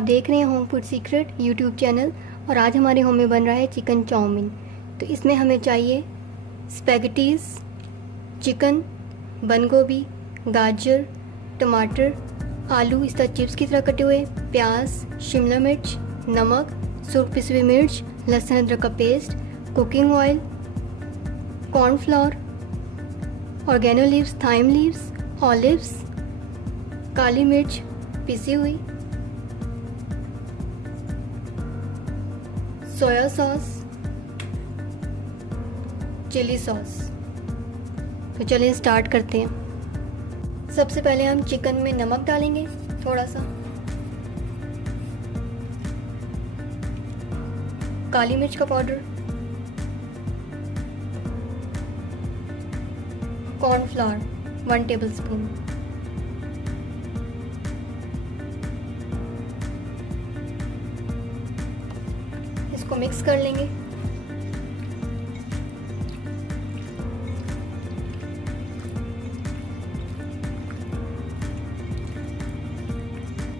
आप देख रहे हैं home food secret YouTube channel और आज हमारे होम में बन रहा है चिकन चाउमीन। तो इसमें हमें चाहिए स्पैगेटीज़, चिकन, बंद गोभी, गाजर, टमाटर, आलू इस तरह चिप्स की तरह कटे हुए, प्याज, शिमला मिर्च, नमक, सूख पिसी हुई मिर्च, लहसुन अदरक का paste, cooking oil, cornflour, oregano leaves, thyme leaves, olives, काली मिर्च पिसी हुई, सोया सॉस, चिली सॉस। तो चलिए स्टार्ट करते हैं। सबसे पहले हम चिकन में नमक डालेंगे थोड़ा सा, काली मिर्च का पाउडर, कॉर्नफ्लोर 1 टेबलस्पून, इसको मिक्स कर लेंगे।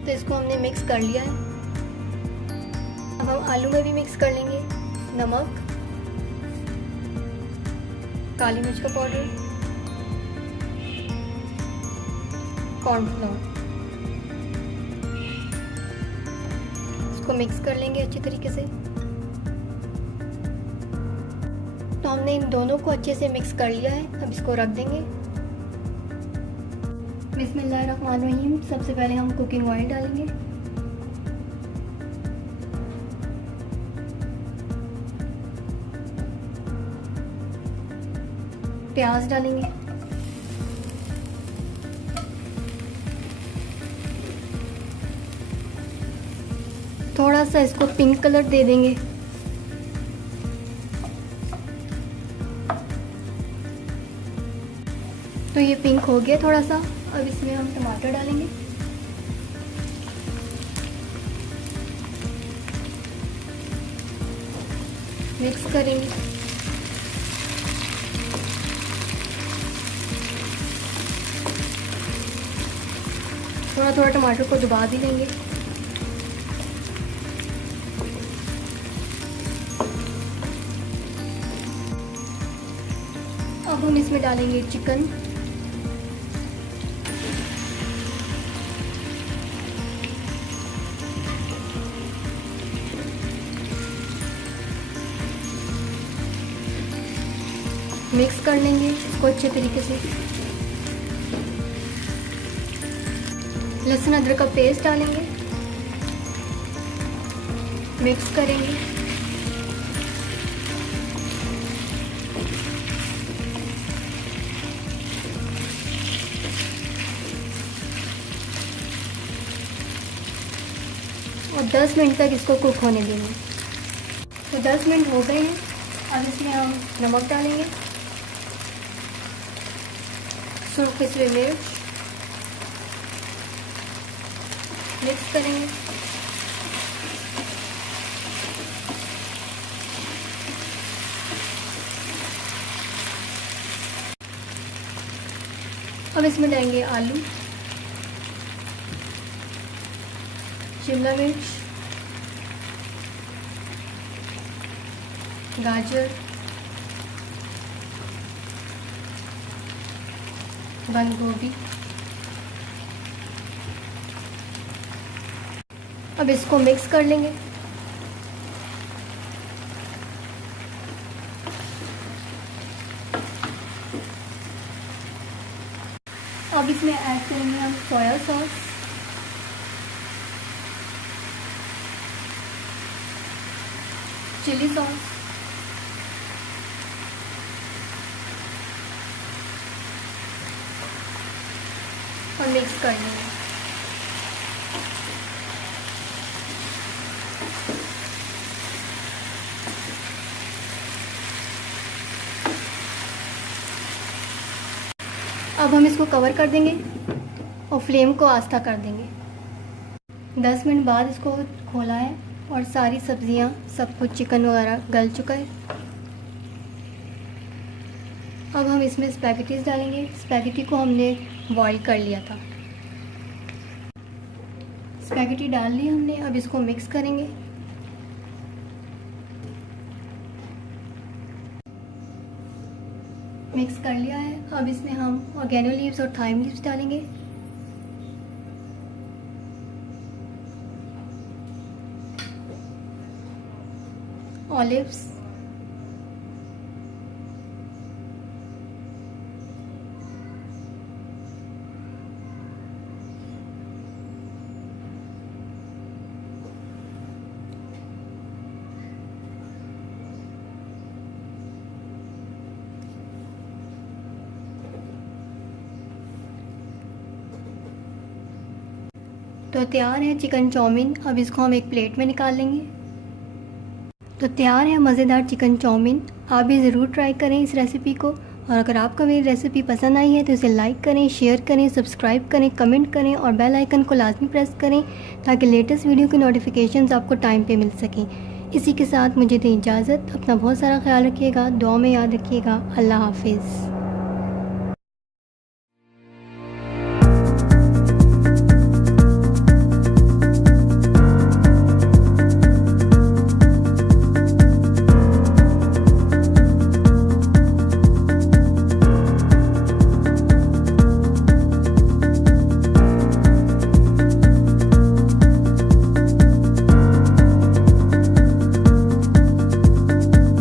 तो इसको हमने मिक्स कर लिया है। अब हम आलू में भी मिक्स कर लेंगे नमक, काली मिर्च का पाउडर, कॉर्नफ्लोर, इसको मिक्स कर लेंगे अच्छी तरीके से। तो हमने इन दोनों को अच्छे से मिक्स कर लिया है। अब इसको रख देंगे। बिस्मिल्लाहिर्रहमानिर्रहीम। सबसे पहले हम कुकिंग ऑयल डालेंगे, प्याज डालेंगे, थोड़ा सा इसको पिंक कलर दे देंगे। तो ये पिंक हो गया थोड़ा सा। अब इसमें हम टमाटर डालेंगे, मिक्स करेंगे। थोड़ा थोड़ा टमाटर को दबा भी लेंगे। अब हम इसमें डालेंगे चिकन, मिक्स कर लेंगे इसको अच्छे तरीके से। लहसुन अदरक का पेस्ट डालेंगे, मिक्स करेंगे। और 10 मिनट तक इसको कुक होने देंगे। तो 10 मिनट हो गए हैं। अब इसमें हम नमक डालेंगे, सूख पिसी हुई मिर्च, मिक्स करेंगे। अब इसमें डालेंगे आलू, शिमला मिर्च, गाजर, बंद गोभी। अब इसको मिक्स कर लेंगे। अब इसमें ऐड करेंगे हम सोया सॉस, चिली सॉस, और मिक्स कर लेंगे। अब हम इसको कवर कर देंगे और फ्लेम को आस्था कर देंगे। 10 मिनट बाद इसको खोला है और सारी सब्जियां, सब कुछ चिकन वगैरह गल चुका है। अब हम इसमें स्पैगेटीज डालेंगे। स्पैगेटी को हमने बॉईल कर लिया था। स्पैगेटी डाल ली हमने, अब इसको मिक्स करेंगे। मिक्स कर लिया है। अब इसमें हम ऑर्गेनो लीव्स और थाइम लीव्स डालेंगे। ऑलिव्स, तो तैयार है चिकन चाउमीन। अब इसको हम एक प्लेट में निकाल लेंगे। तो तैयार है मज़ेदार चिकन चाउमीन। आप भी ज़रूर ट्राई करें इस रेसिपी को। और अगर आपको मेरी रेसिपी पसंद आई है तो इसे लाइक करें, शेयर करें, सब्सक्राइब करें, कमेंट करें और बेल आइकन को लाजमी प्रेस करें ताकि लेटेस्ट वीडियो की नोटिफिकेशंस आपको टाइम पे मिल सकें। इसी के साथ मुझे दें इजाज़त। अपना बहुत सारा ख्याल रखिएगा, दुआ में याद रखिएगा। अल्लाह हाफिज़।